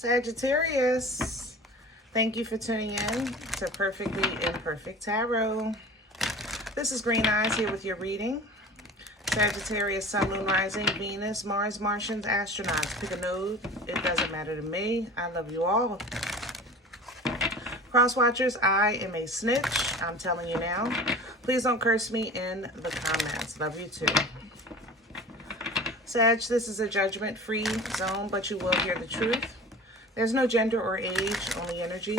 Sagittarius, thank you for tuning in to Perfectly Imperfect Tarot. This is Green Eyes here with your reading. Sagittarius, Sun, Moon, Rising, Venus, Mars, Martians, astronauts. Pick a node. It doesn't matter to me. I love you all. Cross watchers, I am a snitch. I'm telling you now. Please don't curse me in the comments. Love you too. Sag, this is a judgment-free zone, but you will hear the truth. There's no gender or age, only energy.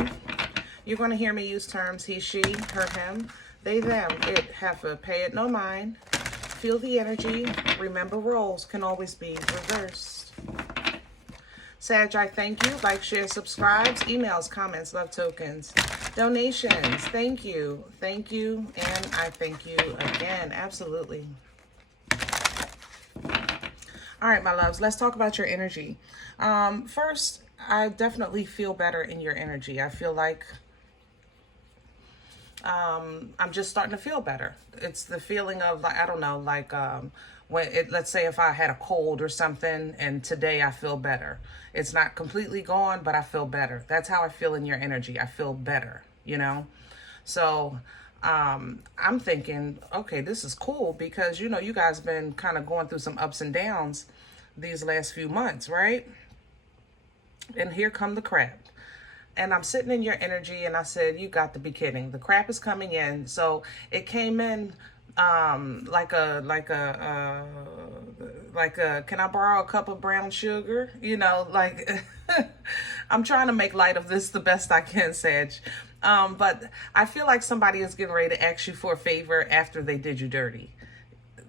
You're going to hear me use terms he, she, her, him, they, them, it, heifer, pay it no mind. Feel the energy. Remember, roles can always be reversed. Sag, I thank you. Like, share, subscribes, emails, comments, love tokens, donations. Thank you. Thank you. And I thank you again. Absolutely. All right, my loves, let's talk about your energy. First, I definitely feel better in your energy. I feel like I'm just starting to feel better. It's the feeling of, like, I don't know, like let's say if I had a cold or something and today I feel better. It's not completely gone, but I feel better. That's how I feel in your energy. I feel better, you know? So I'm thinking, okay, this is cool because, you know, you guys have been kind of going through some ups and downs these last few months, right? And here come the crap. And I'm sitting in your energy and I said, you got to be kidding. The crap is coming in. So it came in like a can I borrow a cup of brown sugar? You know, like I'm trying to make light of this the best I can, Sag. But I feel like somebody is getting ready to ask you for a favor after they did you dirty.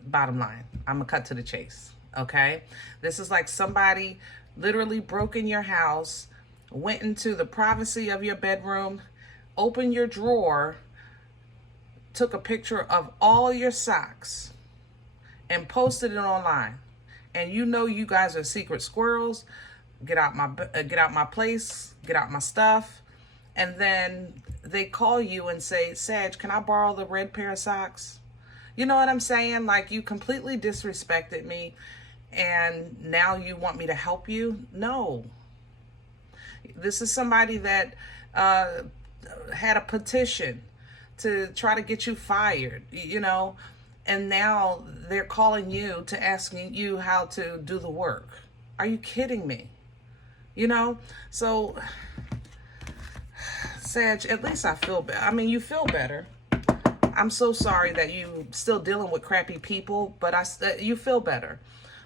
Bottom line, I'm gonna cut to the chase, okay? This is like somebody literally broke in your house, went into the privacy of your bedroom, opened your drawer, took a picture of all your socks, and posted it online. And you know you guys are secret squirrels. Get out my place, get out my stuff. And then they call you and say, Sag, can I borrow the red pair of socks? You know what I'm saying? Like, you completely disrespected me and now you want me to help you? No. This is somebody that had a petition to try to get you fired, you know, and now they're calling you to asking you how to do the work. Are you kidding me? You know? So, Sag, at least I feel better. I mean, you feel better. I'm so sorry that you still dealing with crappy people, but you feel better.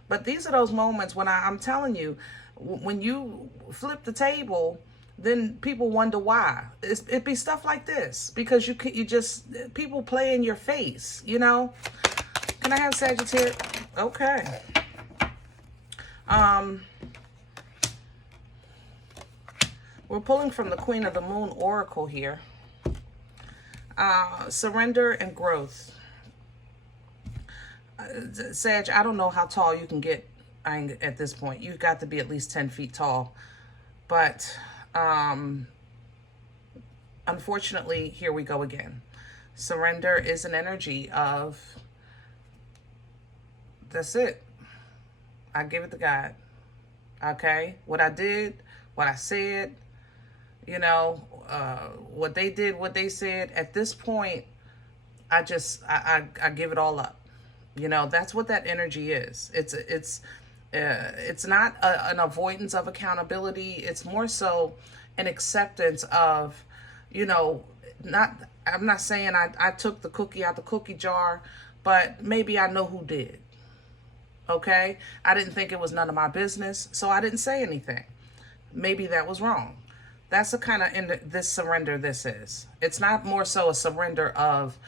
But these are those moments when I'm telling you, when you flip the table, then people wonder why. It be stuff like this because you just people play in your face, you know. Can I have Sagittarius? Okay. We're pulling from the Queen of the Moon Oracle here. Surrender and growth. Sag, I don't know how tall you can get at this point. You've got to be at least 10 feet tall. But unfortunately, here we go again. Surrender is an energy of, that's it. I give it to God. Okay? What I did, what I said, you know, what they did, what they said. At this point, I give it all up. You know, that's what that energy is. It's not an avoidance of accountability. It's more so an acceptance of, you know, I'm not saying I took the cookie out the cookie jar, but maybe I know who did. Okay? I didn't think it was none of my business, so I didn't say anything. Maybe that was wrong. That's the kind of this surrender this is. It's not more so a surrender of,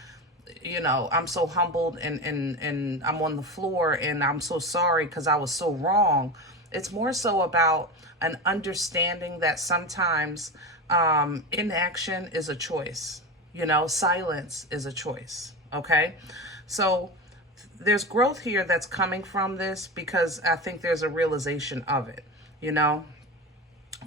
you know, I'm so humbled and I'm on the floor and I'm so sorry because I was so wrong. It's more so about an understanding that sometimes inaction is a choice. You know, silence is a choice. Okay? So there's growth here that's coming from this because I think there's a realization of it. You know,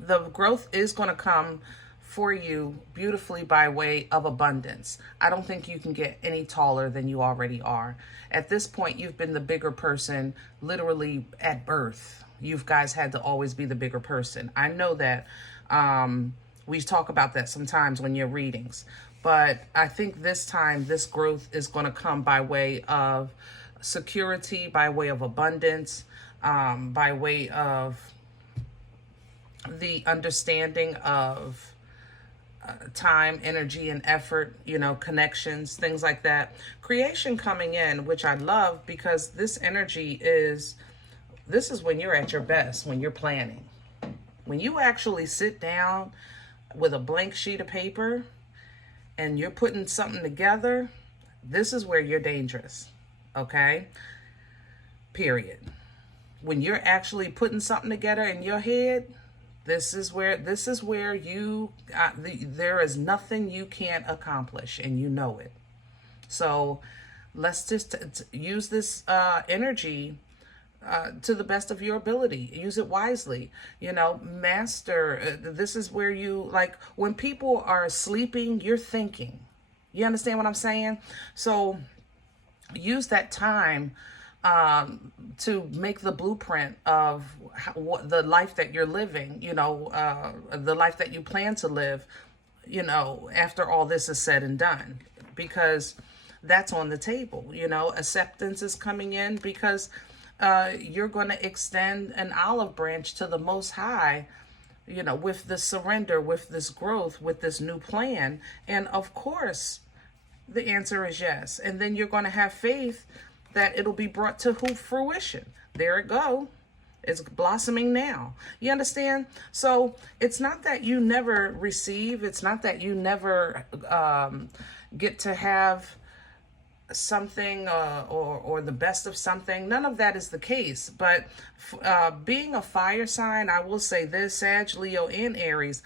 the growth is going to come for you beautifully by way of abundance. I don't think you can get any taller than you already are. At this point, you've been the bigger person literally at birth. you guys had to always be the bigger person. I know that we talk about that sometimes when you're readings. But I think this time, this growth is going to come by way of security, by way of abundance, by way of the understanding of time, energy, and effort, you know, connections, things like that. Creation coming in, which I love, because this energy is, this is when you're at your best, when you're planning. When you actually sit down with a blank sheet of paper and you're putting something together, this is where you're dangerous, okay? Period. When you're actually putting something together in your head, this is where you, there is nothing you can't accomplish, and you know it. So let's just use this energy to the best of your ability. Use it wisely. You know, master. This is where you, like, when people are sleeping, you're thinking. You understand what I'm saying? So use that time to make the blueprint of what the life that you're living, you know, the life that you plan to live, you know, after all this is said and done, because that's on the table. You know, acceptance is coming in, because you're going to extend an olive branch to the Most High, you know, with this surrender, with this growth, with this new plan. And of course, the answer is yes. And then you're going to have faith that it'll be brought to fruition. There it go. It's blossoming now. You understand? So it's not that you never receive. It's not that you never get to have something or the best of something. None of that is the case. But being a fire sign, I will say this, Sag, Leo, and Aries,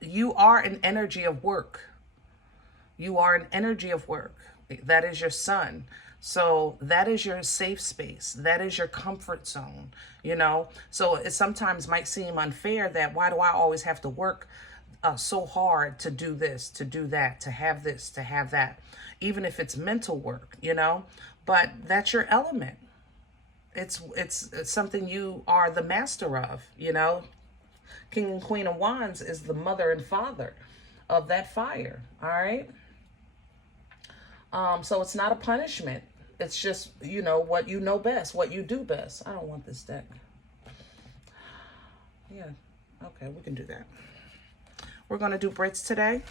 you are an energy of work. You are an energy of work. That is your sun. So that is your safe space. That is your comfort zone, you know? So it sometimes might seem unfair that, why do I always have to work so hard to do this, to do that, to have this, to have that, even if it's mental work, you know? But that's your element. It's something you are the master of, you know? King and Queen of Wands is the mother and father of that fire, all right? So it's not a punishment. It's just, you know, what you know best, what you do best. I don't want this deck. Yeah, okay, we can do that. We're going to do Brits today.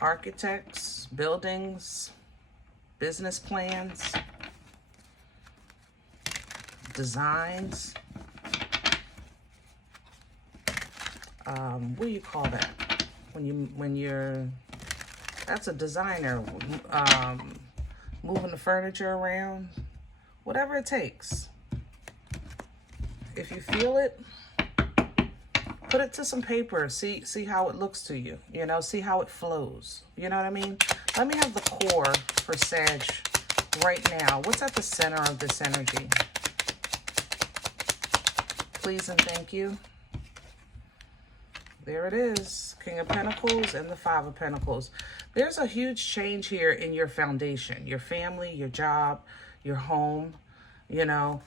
Architects, buildings, business plans, designs. What do you call that? When you're, that's a designer, moving the furniture around, whatever it takes. If you feel it, put it to some paper. See how it looks to you. You know, see how it flows. You know what I mean? Let me have the core for Sag right now. What's at the center of this energy? Please and thank you. There it is. King of Pentacles and the Five of Pentacles. There's a huge change here in your foundation, your family, your job, your home, you know.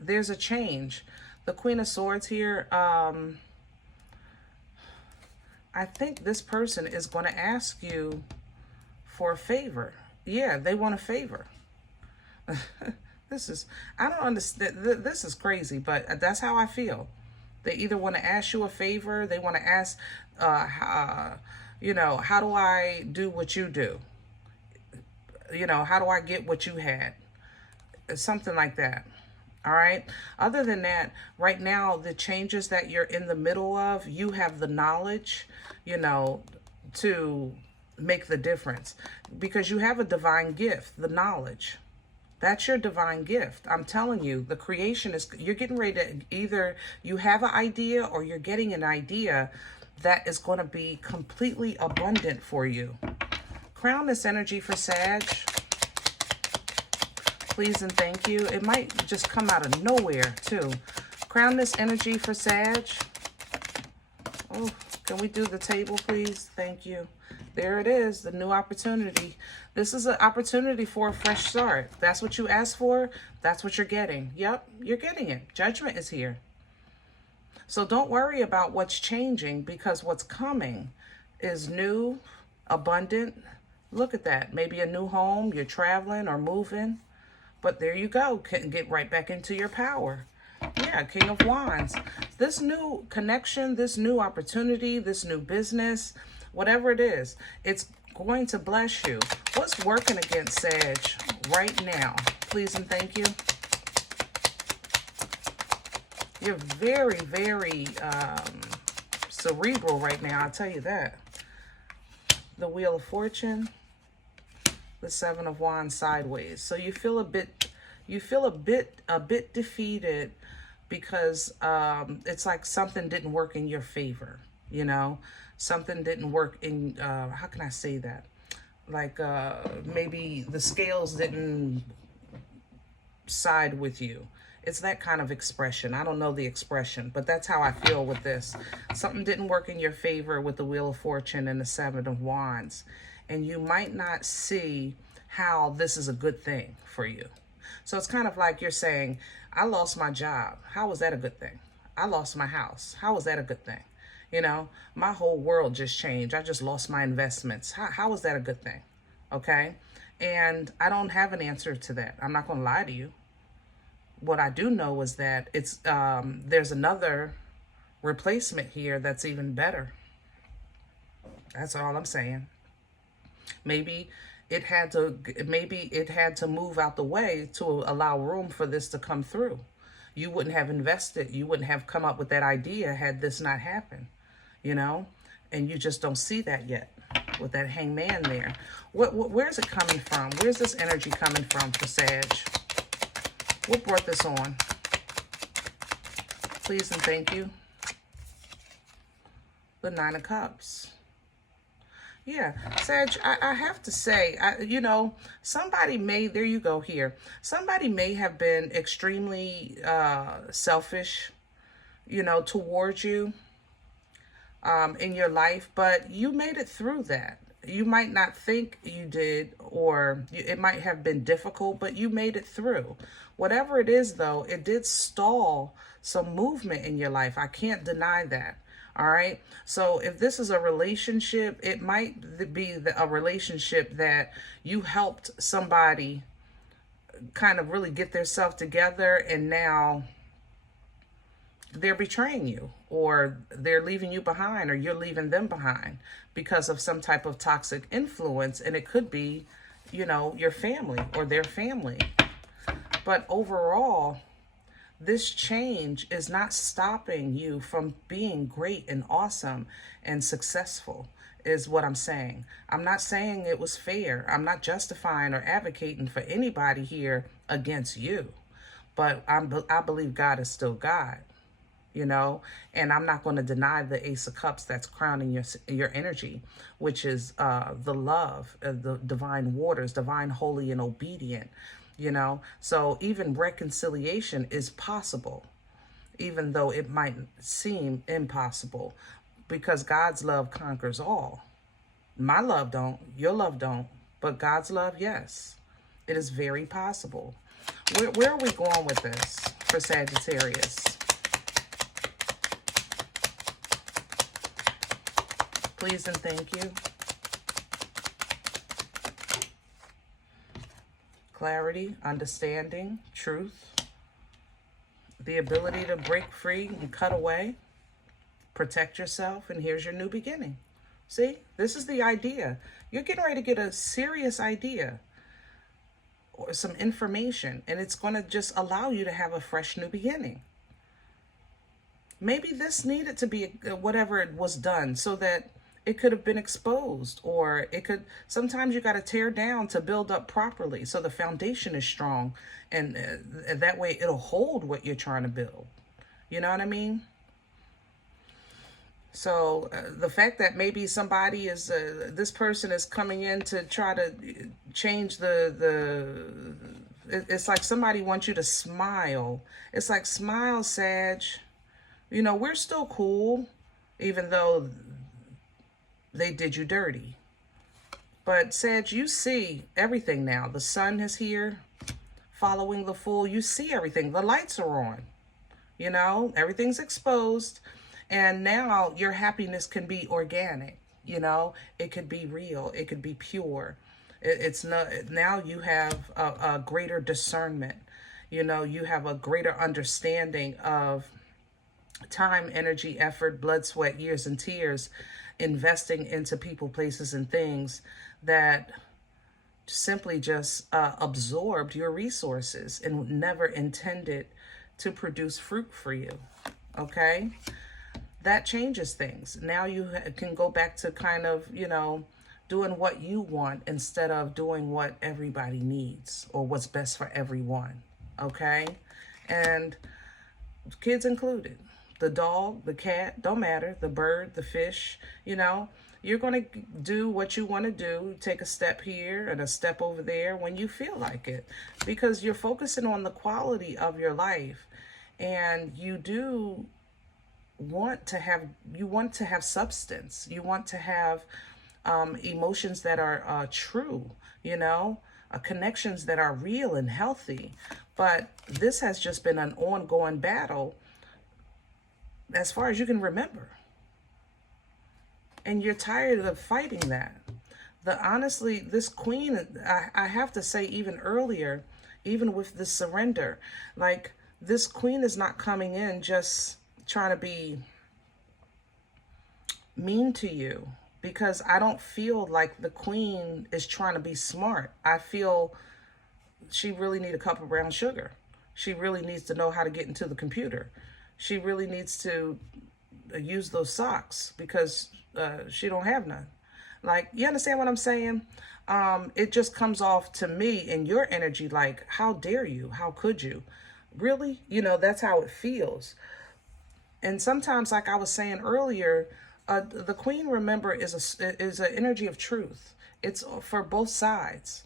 There's a change. The Queen of Swords here, I think this person is going to ask you for a favor. Yeah, they want a favor. This is, I don't understand. This is crazy, but that's how I feel. They either want to ask you a favor. They want to ask, you know, how do I do what you do? You know, how do I get what you had? Something like that. All right. Other than that, right now, the changes that you're in the middle of, you have the knowledge, you know, to make the difference, because you have a divine gift, the knowledge. That's your divine gift. I'm telling you, the creation is, you're getting ready to, either you have an idea or you're getting an idea that is going to be completely abundant for you. Crown this energy for Sag. Please and thank you. It might just come out of nowhere too. Crown this energy for Sag. Oh, can we do the table, please? Thank you. There it is, the new opportunity. This is an opportunity for a fresh start. That's what you asked for. That's what you're getting. Yep, you're getting it. Judgment is here. So don't worry about what's changing, because what's coming is new, abundant. Look at that. Maybe a new home, you're traveling or moving. But there you go. Can get right back into your power. Yeah, King of Wands. This new connection, this new opportunity, this new business, whatever it is, it's going to bless you. What's working against Sag right now? Please and thank you. You're very, very cerebral right now, I'll tell you that. The Wheel of Fortune, the Seven of Wands sideways. So you feel a bit defeated, because it's like something didn't work in your favor, you know? Something didn't work in, how can I say that? Like maybe the scales didn't side with you. It's that kind of expression. I don't know the expression, but that's how I feel with this. Something didn't work in your favor with the Wheel of Fortune and the Seven of Wands. And you might not see how this is a good thing for you. So it's kind of like you're saying, I lost my job. How was that a good thing? I lost my house. How was that a good thing? You know, my whole world just changed. I just lost my investments. How was that a good thing? Okay. And I don't have an answer to that. I'm not going to lie to you. What I do know is that it's there's another replacement here that's even better. That's all I'm saying. Maybe it had to move out the way to allow room for this to come through. You wouldn't have invested. You wouldn't have come up with that idea had this not happened, you know? And you just don't see that yet with that Hangman there. Where's it coming from? Where's this energy coming from for Sag? What brought this on? Please and thank you. The Nine of Cups. Yeah, Sag, I have to say, you know, somebody may, there you go here. Somebody may have been extremely selfish, you know, towards you in your life, but you made it through that. You might not think you did, or it might have been difficult, but you made it through. Whatever it is, though, it did stall some movement in your life. I can't deny that. All right. So if this is a relationship, it might be a relationship that you helped somebody kind of really get themselves together, and now they're betraying you, or they're leaving you behind, or you're leaving them behind because of some type of toxic influence. And it could be, you know, your family or their family. But overall, this change is not stopping you from being great and awesome and successful, is what I'm saying. I'm not saying it was fair. I'm not justifying or advocating for anybody here against you. But I believe God is still God, you know, and I'm not going to deny the Ace of Cups that's crowning your energy, which is the love, the divine waters, divine, holy, and obedient. You know, so even reconciliation is possible, even though it might seem impossible, because God's love conquers all. My love don't, your love don't, but God's love, yes. It is very possible. Where are we going with this for Sagittarius? Please and thank you. Clarity, understanding, truth, the ability to break free and cut away, protect yourself, and here's your new beginning. See, this is the idea. You're getting ready to get a serious idea or some information, and it's going to just allow you to have a fresh new beginning. Maybe this needed to be whatever it was done so that it could have been exposed, or it could, sometimes you got to tear down to build up properly so the foundation is strong, and that way it'll hold what you're trying to build. You know what I mean? So the fact that maybe somebody is, this person is coming in to try to change the It's like somebody wants you to smile. It's like, smile, Sag. You know, we're still cool, even though they did you dirty. But Sag, you see everything now. The sun is here, following the full. You see everything. The lights are on. You know, everything's exposed. And now your happiness can be organic. You know, it could be real. It could be pure. It's not, now you have a greater discernment. You know, you have a greater understanding of time, energy, effort, blood, sweat, years, and tears, investing into people, places, and things that simply just absorbed your resources and never intended to produce fruit for you. Okay? That changes things. Now you can go back to kind of, you know, doing what you want instead of doing what everybody needs or what's best for everyone. Okay? And kids included. The dog, the cat, don't matter. The bird, the fish, you know, you're going to do what you want to do. Take a step here and a step over there when you feel like it, because you're focusing on the quality of your life. And you do want to have, substance. You want to have emotions that are true, you know, connections that are real and healthy. But this has just been an ongoing battle as far as you can remember. And you're tired of fighting that. Honestly, this queen, I have to say, even earlier, even with the surrender, like, this queen is not coming in just trying to be mean to you, because I don't feel like the queen is trying to be smart. I feel she really needs a cup of brown sugar. She really needs to know how to get into the computer. She really needs to use those socks, because she don't have none. Like, you understand what I'm saying? It just comes off to me in your energy like, how dare you? How could you? Really? You know, that's how it feels. And sometimes, like I was saying earlier, the queen, remember, is an energy of truth. It's for both sides.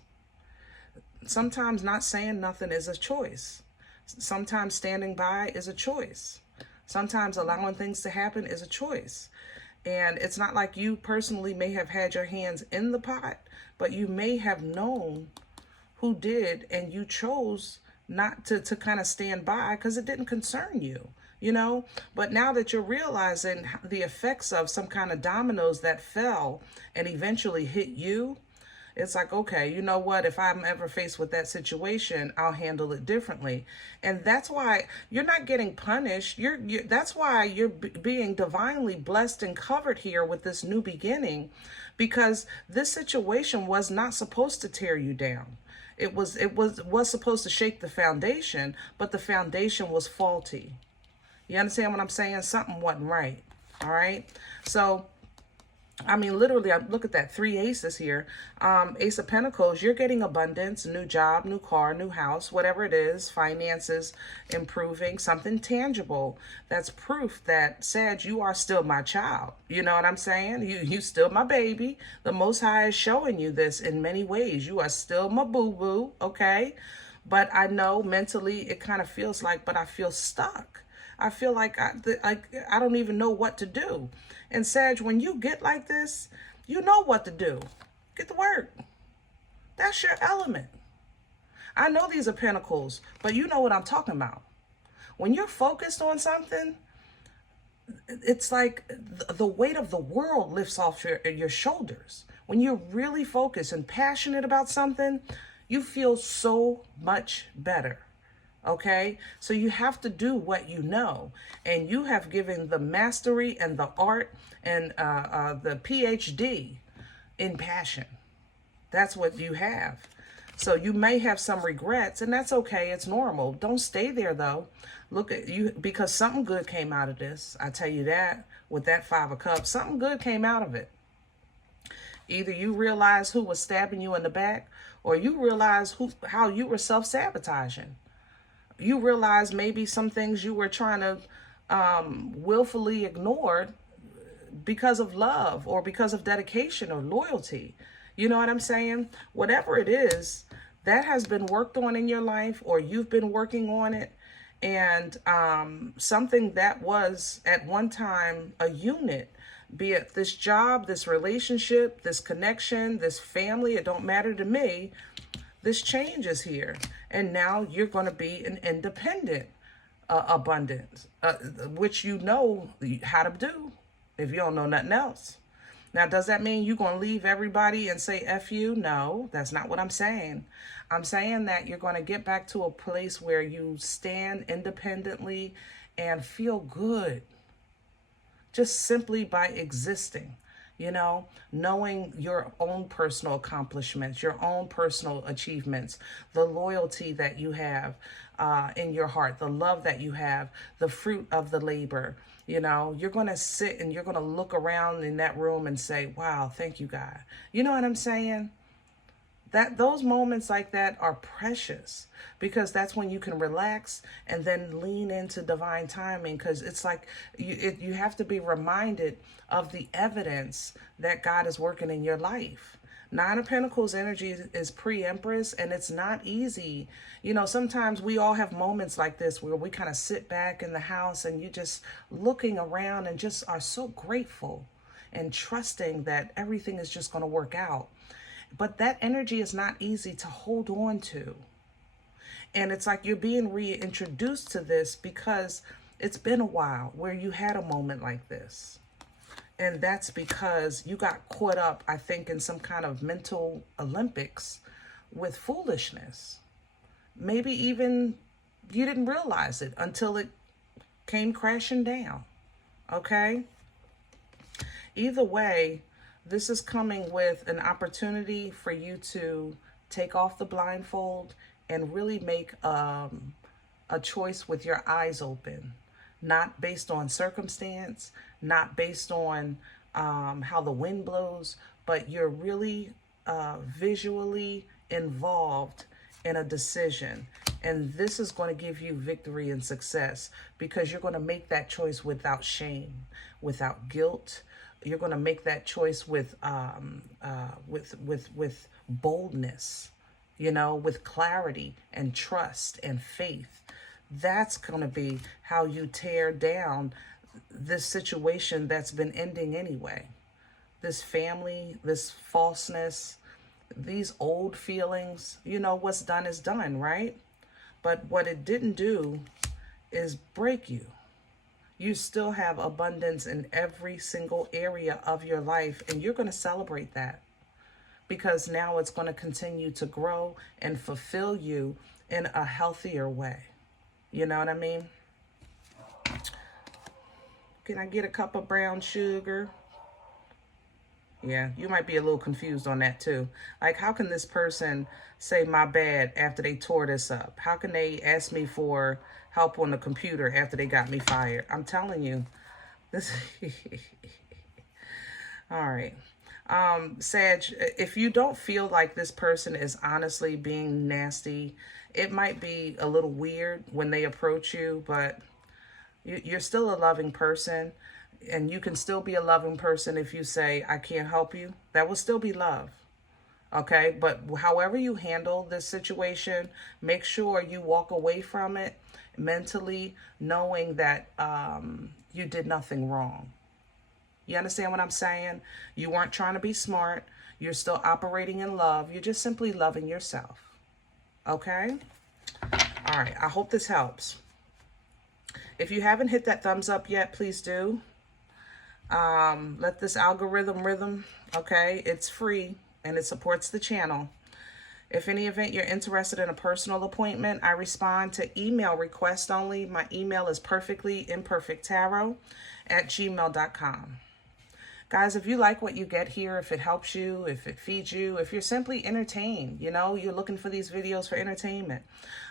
Sometimes not saying nothing is a choice. Sometimes standing by is a choice. Sometimes allowing things to happen is a choice. And it's not like you personally may have had your hands in the pot, but you may have known who did, and you chose not to kind of stand by because it didn't concern you, you know? But now that you're realizing the effects of some kind of dominoes that fell and eventually hit you, it's like, okay, you know what? If I'm ever faced with that situation, I'll handle it differently. And that's why you're not getting punished. That's why you're being divinely blessed and covered here with this new beginning, because this situation was not supposed to tear you down. It was supposed to shake the foundation, but the foundation was faulty. You understand what I'm saying? Something wasn't right. All right. So, I mean, literally, I look at that 3 aces here. Ace of Pentacles, you're getting abundance, new job, new car, new house, whatever it is, finances improving, something tangible. That's proof that, Sag, you are still my child. You know what I'm saying? You still my baby. The Most High is showing you this in many ways. You are still my boo-boo, okay? But I know mentally it kind of feels like, but I feel stuck. I feel like I don't even know what to do. And Sag, when you get like this, you know what to do. Get to work. That's your element. I know these are pentacles, but you know what I'm talking about. When you're focused on something, it's like the weight of the world lifts off your shoulders. When you're really focused and passionate about something, you feel so much better. Okay, so you have to do what you know, and you have given the mastery and the art and the PhD in passion. That's what you have. So you may have some regrets, and that's okay. It's normal. Don't stay there though. Look at you, because something good came out of this. I tell you that, with that 5 of Cups, something good came out of it. Either you realize who was stabbing you in the back, or you realize how you were self-sabotaging. You realize maybe some things you were trying to willfully ignore because of love or because of dedication or loyalty. You know what I'm saying? Whatever it is that has been worked on in your life, or you've been working on it, and something that was at one time a unit, be it this job, this relationship, this connection, this family, it don't matter to me, this change is here. And now you're going to be an independent abundance, which you know how to do if you don't know nothing else. Now, does that mean you're going to leave everybody and say F you? No, that's not what I'm saying. I'm saying that you're going to get back to a place where you stand independently and feel good just simply by existing, you know, knowing your own personal accomplishments, your own personal achievements, the loyalty that you have in your heart, the love that you have, the fruit of the labor. You know, you're going to sit and you're going to look around in that room and say, wow, thank you, God. You know what I'm saying? That those moments like that are precious, because that's when you can relax and then lean into divine timing, because it's like you have to be reminded of the evidence that God is working in your life. Nine of Pentacles energy is pre-Empress, and it's not easy. You know, sometimes we all have moments like this where we kind of sit back in the house and you just looking around and just are so grateful and trusting that everything is just going to work out. But that energy is not easy to hold on to. And it's like you're being reintroduced to this because it's been a while where you had a moment like this. And that's because you got caught up, I think, in some kind of mental Olympics with foolishness. Maybe even you didn't realize it until it came crashing down. Okay? Either way, this is coming with an opportunity for you to take off the blindfold and really make a choice with your eyes open. Not based on circumstance, not based on how the wind blows, but you're really visually involved in a decision. And this is going to give you victory and success, because you're going to make that choice without shame, without guilt. You're going to make that choice with boldness, you know, with clarity and trust and faith. That's going to be how you tear down this situation that's been ending anyway. This family, this falseness, these old feelings, you know, what's done is done, right? But what it didn't do is break you. You still have abundance in every single area of your life, and you're going to celebrate that, because now it's going to continue to grow and fulfill you in a healthier way. You know what I mean? Can I get a cup of brown sugar? Yeah, you might be a little confused on that too. Like, how can this person say my bad after they tore this up? How can they ask me for help on the computer after they got me fired? I'm telling you, this. All right. Sag, if you don't feel like this person is honestly being nasty, it might be a little weird when they approach you, but you're still a loving person, and you can still be a loving person if you say, I can't help you. That will still be love. Okay? But however you handle this situation, make sure you walk away from it mentally knowing that you did nothing wrong. You understand what I'm saying? You weren't trying to be smart. You're still operating in love. You're just simply loving yourself. Okay? All right. I hope this helps. If you haven't hit that thumbs up yet, please do. Let this algorithm rhythm. Okay? It's free and it supports the channel. If any event you're interested in a personal appointment, I respond to email requests only. My email is perfectlyimperfecttarot@gmail.com. Guys, if you like what you get here, if it helps you, if it feeds you, if you're simply entertained, you know, you're looking for these videos for entertainment.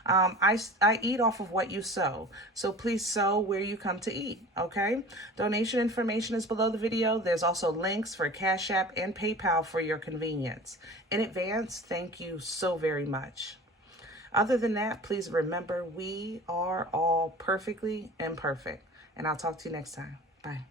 I eat off of what you sow. So please sow where you come to eat, okay? Donation information is below the video. There's also links for Cash App and PayPal for your convenience. In advance, thank you so very much. Other than that, please remember, we are all perfectly imperfect. And I'll talk to you next time. Bye.